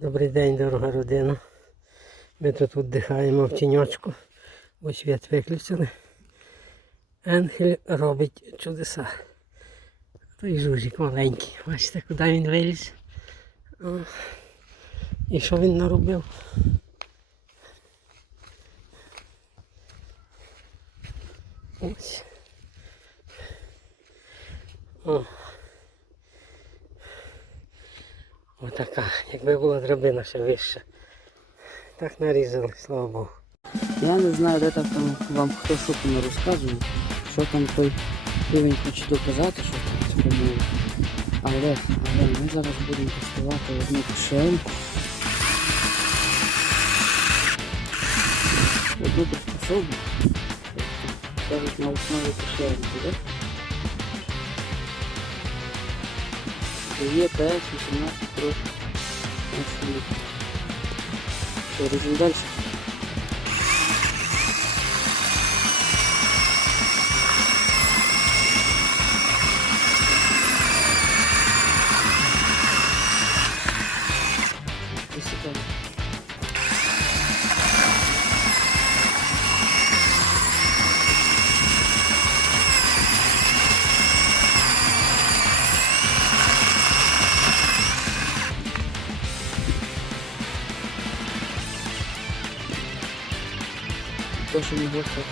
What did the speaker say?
Добрий день, дорога родина. Ми тут віддихаємо в тіньочку, бо світ виключили. Енгель робить чудеса. Той жужик маленький. Бачите, куди він виліз. І що він наробив? Ось. О. Отака. Якби була драбина ще вища. Так нарізали, слава Богу. Я не знаю, де там, вам хто що там розказує, що там той півень хоче доказати, що там спрямує. Але, але ми зараз будемо тестувати одну кишеньку. Одну приспособу. Кажуть на основі кишеньки, так? Є ps 18 Pro. Що, режим То, не гостро.